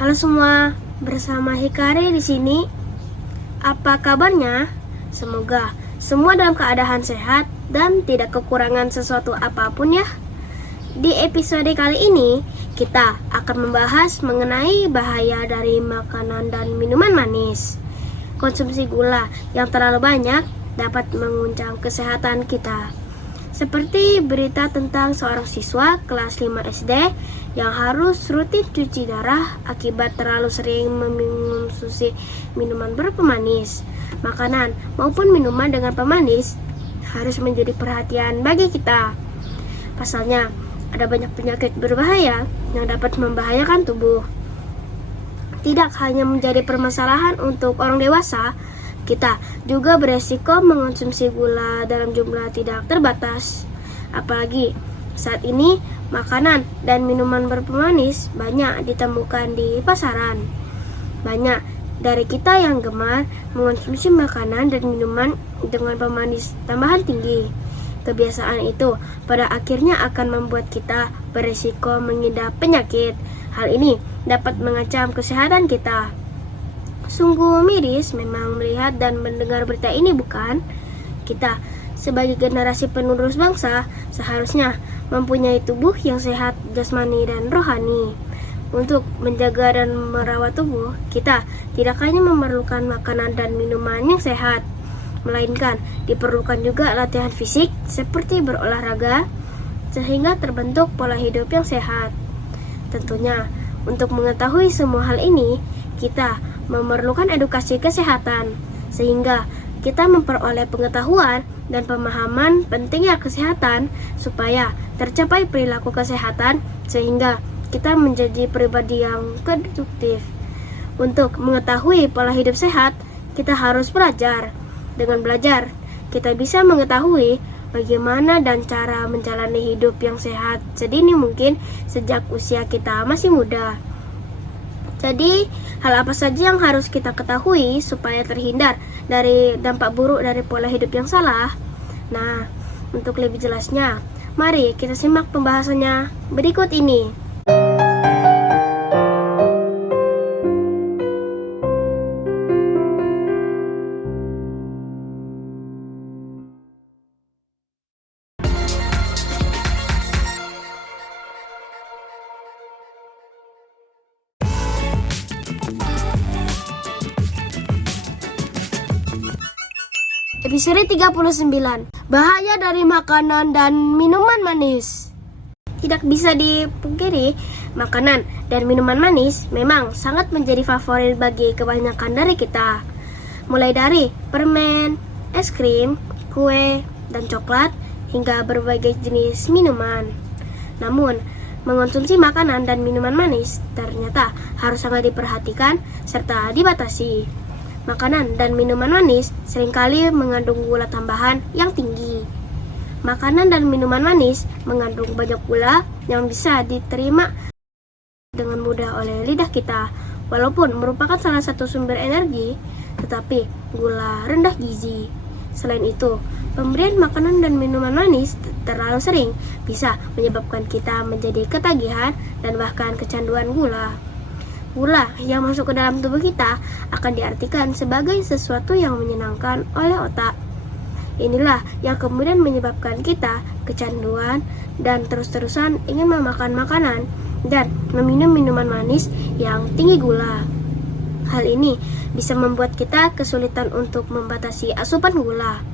Halo semua, bersama Hikari di sini. Apa kabarnya? Semoga semua dalam keadaan sehat dan tidak kekurangan sesuatu apapun ya. Di episode kali ini, kita akan membahas mengenai bahaya dari makanan dan minuman manis. Konsumsi gula yang terlalu banyak dapat menguncang kesehatan kita. Seperti berita tentang seorang siswa kelas 5 SD yang harus rutin cuci darah akibat terlalu sering mengonsumsi minuman berpemanis. Makanan maupun minuman dengan pemanis harus menjadi perhatian bagi kita. Pasalnya, ada banyak penyakit berbahaya yang dapat membahayakan tubuh. Tidak hanya menjadi permasalahan untuk orang dewasa, kita juga beresiko mengonsumsi gula dalam jumlah tidak terbatas. Apalagi saat ini makanan dan minuman berpemanis banyak ditemukan di pasaran. Banyak dari kita yang gemar mengonsumsi makanan dan minuman dengan pemanis tambahan tinggi. Kebiasaan itu pada akhirnya akan membuat kita beresiko mengidap penyakit. Hal ini dapat mengancam kesehatan kita. Sungguh miris memang melihat dan mendengar berita ini, bukan? Kita sebagai generasi penerus bangsa seharusnya mempunyai tubuh yang sehat jasmani dan rohani. Untuk menjaga dan merawat tubuh, kita tidak hanya memerlukan makanan dan minuman yang sehat, melainkan diperlukan juga latihan fisik seperti berolahraga sehingga terbentuk pola hidup yang sehat. Tentunya, untuk mengetahui semua hal ini, kita memerlukan edukasi kesehatan, sehingga kita memperoleh pengetahuan dan pemahaman pentingnya kesehatan supaya tercapai perilaku kesehatan sehingga kita menjadi pribadi yang produktif. Untuk mengetahui pola hidup sehat, kita harus belajar. Dengan belajar, kita bisa mengetahui bagaimana dan cara menjalani hidup yang sehat sedini mungkin sejak usia kita masih muda. Jadi, hal apa saja yang harus kita ketahui supaya terhindar dari dampak buruk dari pola hidup yang salah? Nah, untuk lebih jelasnya, mari kita simak pembahasannya berikut ini. Episode 39, bahaya dari makanan dan minuman manis. Tidak bisa dipungkiri, makanan dan minuman manis memang sangat menjadi favorit bagi kebanyakan dari kita. Mulai dari permen, es krim, kue, dan coklat, hingga berbagai jenis minuman. Namun, mengonsumsi makanan dan minuman manis ternyata harus sangat diperhatikan serta dibatasi. Makanan dan minuman manis seringkali mengandung gula tambahan yang tinggi. Makanan dan minuman manis mengandung banyak gula yang bisa diterima dengan mudah oleh lidah kita. Walaupun merupakan salah satu sumber energi, tetapi gula rendah gizi. Selain itu, pemberian makanan dan minuman manis terlalu sering bisa menyebabkan kita menjadi ketagihan dan bahkan kecanduan gula. Gula yang masuk ke dalam tubuh kita akan diartikan sebagai sesuatu yang menyenangkan oleh otak. Inilah yang kemudian menyebabkan kita kecanduan dan terus-terusan ingin memakan makanan dan meminum minuman manis yang tinggi gula. Hal ini bisa membuat kita kesulitan untuk membatasi asupan gula.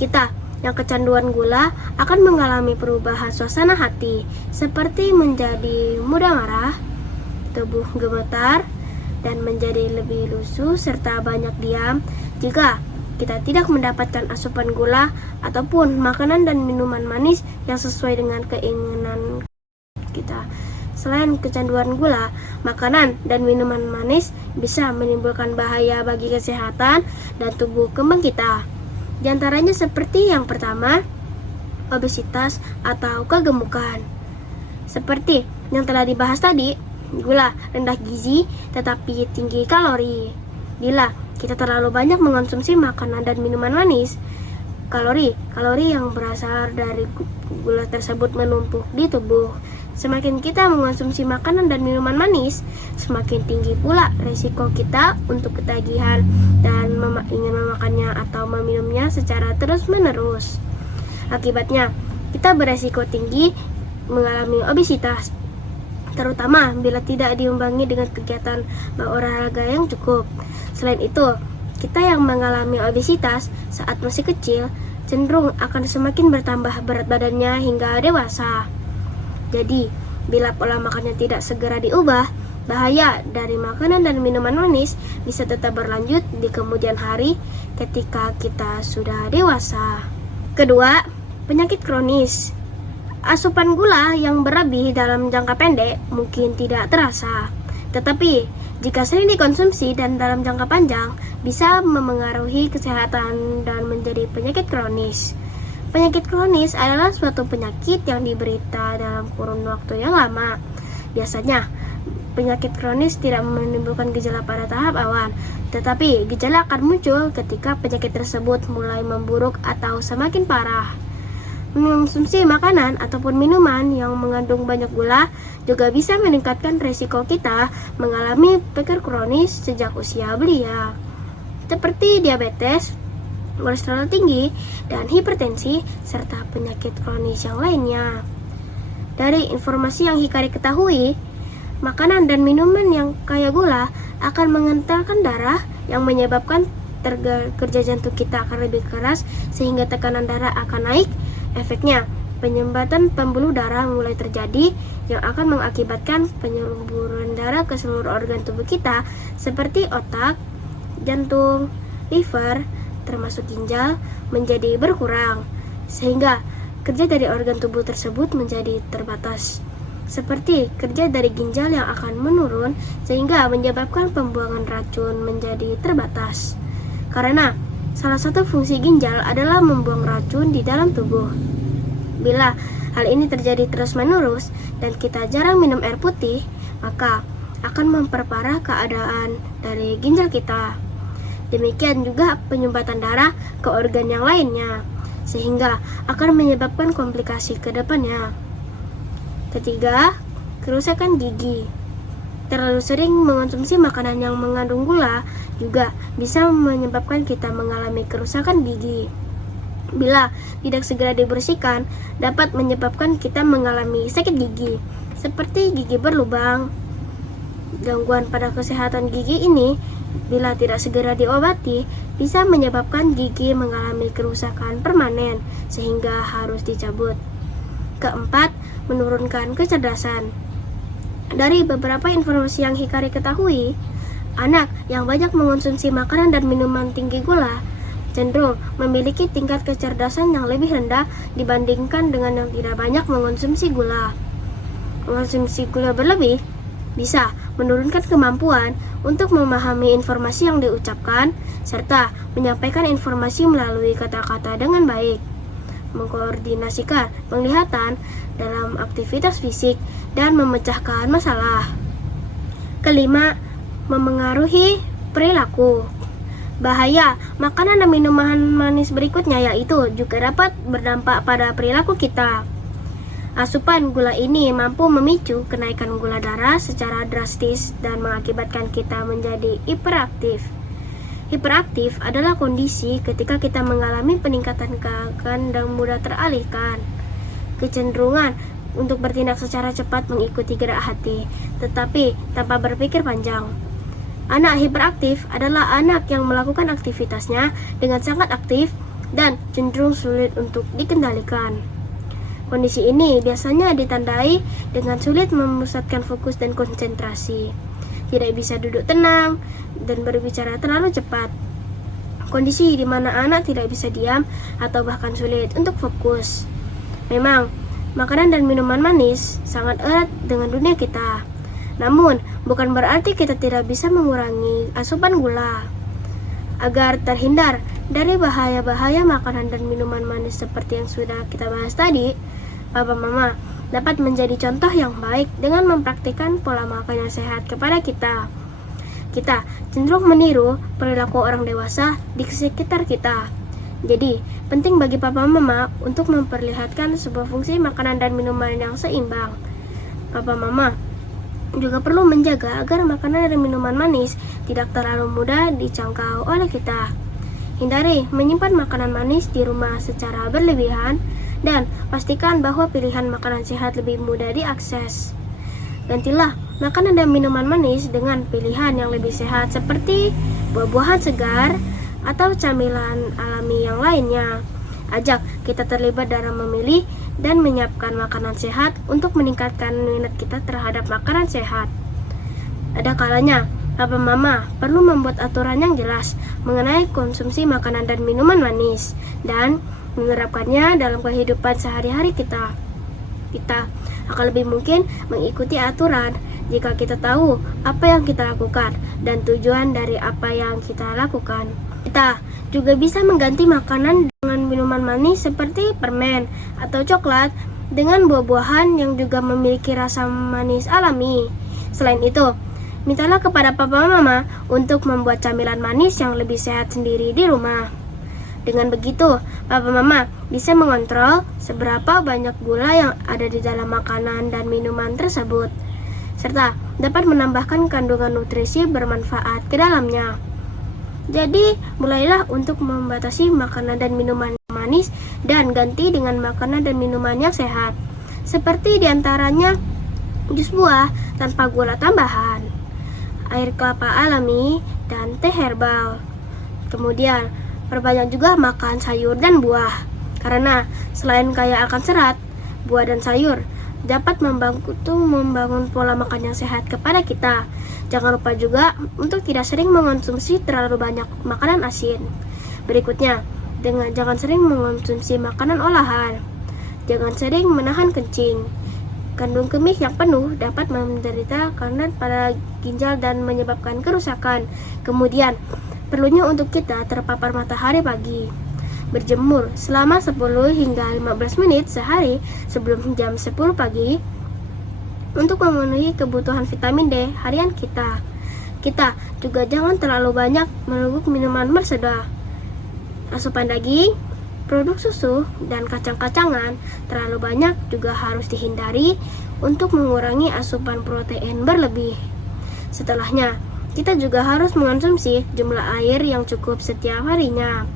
Kita yang kecanduan gula akan mengalami perubahan suasana hati, seperti menjadi mudah marah, tubuh gemetar, dan menjadi lebih lusuh serta banyak diam jika kita tidak mendapatkan asupan gula ataupun makanan dan minuman manis yang sesuai dengan keinginan kita. Selain kecanduan gula, makanan dan minuman manis bisa menimbulkan bahaya bagi kesehatan dan tubuh kembang kita. Di antaranya seperti yang pertama, obesitas atau kegemukan. Seperti yang telah dibahas tadi, gula rendah gizi tetapi tinggi kalori. Bila kita terlalu banyak mengonsumsi makanan dan minuman manis, kalori yang berasal dari gula tersebut menumpuk di tubuh Semakin kita mengonsumsi makanan dan minuman manis, semakin tinggi pula resiko kita untuk ketagihan dan ingin memakannya atau meminumnya secara terus-menerus. Akibatnya, kita beresiko tinggi mengalami obesitas, terutama bila tidak diimbangi dengan kegiatan berolahraga yang cukup. Selain itu, kita yang mengalami obesitas saat masih kecil cenderung akan semakin bertambah berat badannya hingga dewasa. Jadi, bila pola makannya tidak segera diubah, bahaya dari makanan dan minuman manis bisa tetap berlanjut di kemudian hari ketika kita sudah dewasa. Kedua, penyakit kronis. Asupan gula yang berlebih dalam jangka pendek mungkin tidak terasa, tetapi jika sering dikonsumsi dan dalam jangka panjang bisa memengaruhi kesehatan dan menjadi penyakit kronis. Penyakit kronis adalah suatu penyakit yang diderita dalam kurun waktu yang lama. Biasanya, penyakit kronis tidak menimbulkan gejala pada tahap awal, tetapi gejala akan muncul ketika penyakit tersebut mulai memburuk atau semakin parah. Mengonsumsi makanan ataupun minuman yang mengandung banyak gula juga bisa meningkatkan risiko kita mengalami penyakit kronis sejak usia belia, seperti diabetes, kolesterol tinggi, dan hipertensi, serta penyakit kronis yang lainnya. Dari informasi yang Hikari ketahui, makanan dan minuman yang kaya gula akan mengentalkan darah yang menyebabkan kerja jantung kita akan lebih keras sehingga tekanan darah akan naik. Efeknya, penyumbatan pembuluh darah mulai terjadi yang akan mengakibatkan penyeluruhan darah ke seluruh organ tubuh kita seperti otak, jantung, liver, termasuk ginjal menjadi berkurang, sehingga kerja dari organ tubuh tersebut menjadi terbatas. Seperti kerja dari ginjal yang akan menurun sehingga menyebabkan pembuangan racun menjadi terbatas. Karena salah satu fungsi ginjal adalah membuang racun di dalam tubuh. Bila hal ini terjadi terus-menerus dan kita jarang minum air putih, maka akan memperparah keadaan dari ginjal kita. Demikian juga penyumbatan darah ke organ yang lainnya, sehingga akan menyebabkan komplikasi ke depannya. Ketiga, kerusakan gigi. Terlalu sering mengonsumsi makanan yang mengandung gula juga bisa menyebabkan kita mengalami kerusakan gigi. Bila tidak segera dibersihkan, dapat menyebabkan kita mengalami sakit gigi, seperti gigi berlubang. Gangguan pada kesehatan gigi ini bila tidak segera diobati, bisa menyebabkan gigi mengalami kerusakan permanen sehingga harus dicabut. Keempat, menurunkan kecerdasan. Dari beberapa informasi yang Hikari ketahui, anak yang banyak mengonsumsi makanan dan minuman tinggi gula cenderung memiliki tingkat kecerdasan yang lebih rendah dibandingkan dengan yang tidak banyak mengonsumsi gula. Mengonsumsi gula berlebih bisa menurunkan kemampuan untuk memahami informasi yang diucapkan serta menyampaikan informasi melalui kata-kata dengan baik, mengkoordinasikan penglihatan dalam aktivitas fisik, dan memecahkan masalah. Kelima, memengaruhi perilaku. Bahaya makanan dan minuman manis berikutnya yaitu juga dapat berdampak pada perilaku kita. Asupan gula ini mampu memicu kenaikan gula darah secara drastis dan mengakibatkan kita menjadi hiperaktif. Hiperaktif adalah kondisi ketika kita mengalami peningkatan keagan dan mudah teralihkan. Kecenderungan untuk bertindak secara cepat mengikuti gerak hati, tetapi tanpa berpikir panjang. Anak hiperaktif adalah anak yang melakukan aktivitasnya dengan sangat aktif dan cenderung sulit untuk dikendalikan. Kondisi ini biasanya ditandai dengan sulit memusatkan fokus dan konsentrasi, tidak bisa duduk tenang, dan berbicara terlalu cepat. Kondisi di mana anak tidak bisa diam atau bahkan sulit untuk fokus. Memang, makanan dan minuman manis sangat erat dengan dunia kita. Namun, bukan berarti kita tidak bisa mengurangi asupan gula. Agar terhindar dari bahaya-bahaya makanan dan minuman manis seperti yang sudah kita bahas tadi, Papa Mama dapat menjadi contoh yang baik dengan mempraktikkan pola makan yang sehat kepada kita. Kita cenderung meniru perilaku orang dewasa di sekitar kita. Jadi, penting bagi Papa Mama untuk memperlihatkan sebuah fungsi makanan dan minuman yang seimbang. Papa Mama juga perlu menjaga agar makanan dan minuman manis tidak terlalu mudah dijangkau oleh kita. Hindari menyimpan makanan manis di rumah secara berlebihan dan pastikan bahwa pilihan makanan sehat lebih mudah diakses. Gantilah makanan dan minuman manis dengan pilihan yang lebih sehat seperti buah-buahan segar atau camilan alami yang lainnya. Ajak kita terlibat dalam memilih dan menyiapkan makanan sehat untuk meningkatkan minat kita terhadap makanan sehat. Ada kalanya Papa Mama perlu membuat aturan yang jelas mengenai konsumsi makanan dan minuman manis dan menerapkannya dalam kehidupan sehari-hari kita. Kita akan lebih mungkin mengikuti aturan jika kita tahu apa yang kita lakukan dan tujuan dari apa yang kita lakukan. Kita juga bisa mengganti makanan dengan minuman manis seperti permen atau coklat dengan buah-buahan yang juga memiliki rasa manis alami. Selain itu, mintalah kepada Papa Mama untuk membuat camilan manis yang lebih sehat sendiri di rumah. Dengan begitu, Papa Mama bisa mengontrol seberapa banyak gula yang ada di dalam makanan dan minuman tersebut, serta dapat menambahkan kandungan nutrisi bermanfaat ke dalamnya. Jadi, mulailah untuk membatasi makanan dan minuman manis dan ganti dengan makanan dan minuman yang sehat, seperti diantaranya jus buah tanpa gula tambahan, air kelapa alami, dan teh herbal. Kemudian, perbanyak juga makan sayur dan buah, karena selain kaya akan serat, buah dan sayur dapat membangun pola makan yang sehat kepada kita. Jangan lupa juga untuk tidak sering mengonsumsi terlalu banyak makanan asin. Berikutnya, jangan sering mengonsumsi makanan olahan. Jangan sering menahan kencing. Kandung kemih yang penuh dapat menderita kanker pada ginjal dan menyebabkan kerusakan. Kemudian, perlunya untuk kita terpapar matahari pagi. Berjemur selama 10 hingga 15 menit sehari sebelum jam 10 pagi untuk memenuhi kebutuhan vitamin D harian kita. Kita juga jangan terlalu banyak meneguk minuman bersoda. Asupan daging, produk susu, dan kacang-kacangan terlalu banyak juga harus dihindari untuk mengurangi asupan protein berlebih. Setelahnya, kita juga harus mengonsumsi jumlah air yang cukup setiap harinya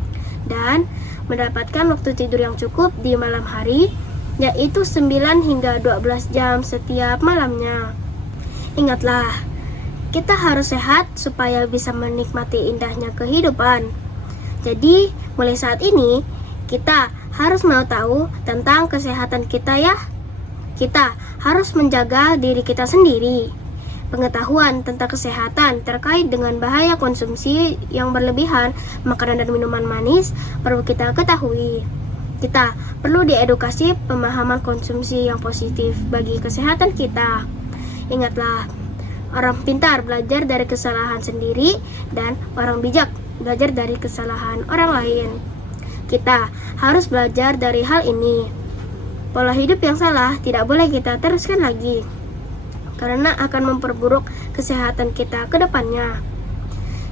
dan mendapatkan waktu tidur yang cukup di malam hari, yaitu 9 hingga 12 jam setiap malamnya. Ingatlah, kita harus sehat supaya bisa menikmati indahnya kehidupan. Jadi, mulai saat ini, kita harus mau tahu tentang kesehatan kita ya. Kita harus menjaga diri kita sendiri. Pengetahuan tentang kesehatan terkait dengan bahaya konsumsi yang berlebihan makanan dan minuman manis perlu kita ketahui. Kita perlu diedukasi pemahaman konsumsi yang positif bagi kesehatan kita. Ingatlah, orang pintar belajar dari kesalahan sendiri dan orang bijak belajar dari kesalahan orang lain. Kita harus belajar dari hal ini. Pola hidup yang salah tidak boleh kita teruskan lagi, karena akan memperburuk kesehatan kita ke depannya.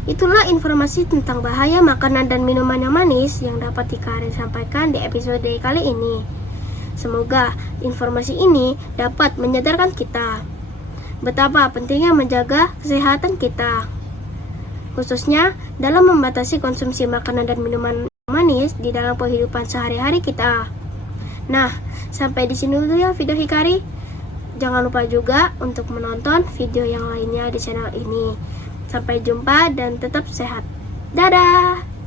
Itulah informasi tentang bahaya makanan dan minuman yang manis yang dapat Dikari sampaikan di episode kali ini. Semoga informasi ini dapat menyadarkan kita betapa pentingnya menjaga kesehatan kita, khususnya dalam membatasi konsumsi makanan dan minuman manis di dalam kehidupan sehari-hari kita. Nah, sampai di sini dulu ya video Hikari. Jangan lupa juga untuk menonton video yang lainnya di channel ini. Sampai jumpa dan tetap sehat. Dadah!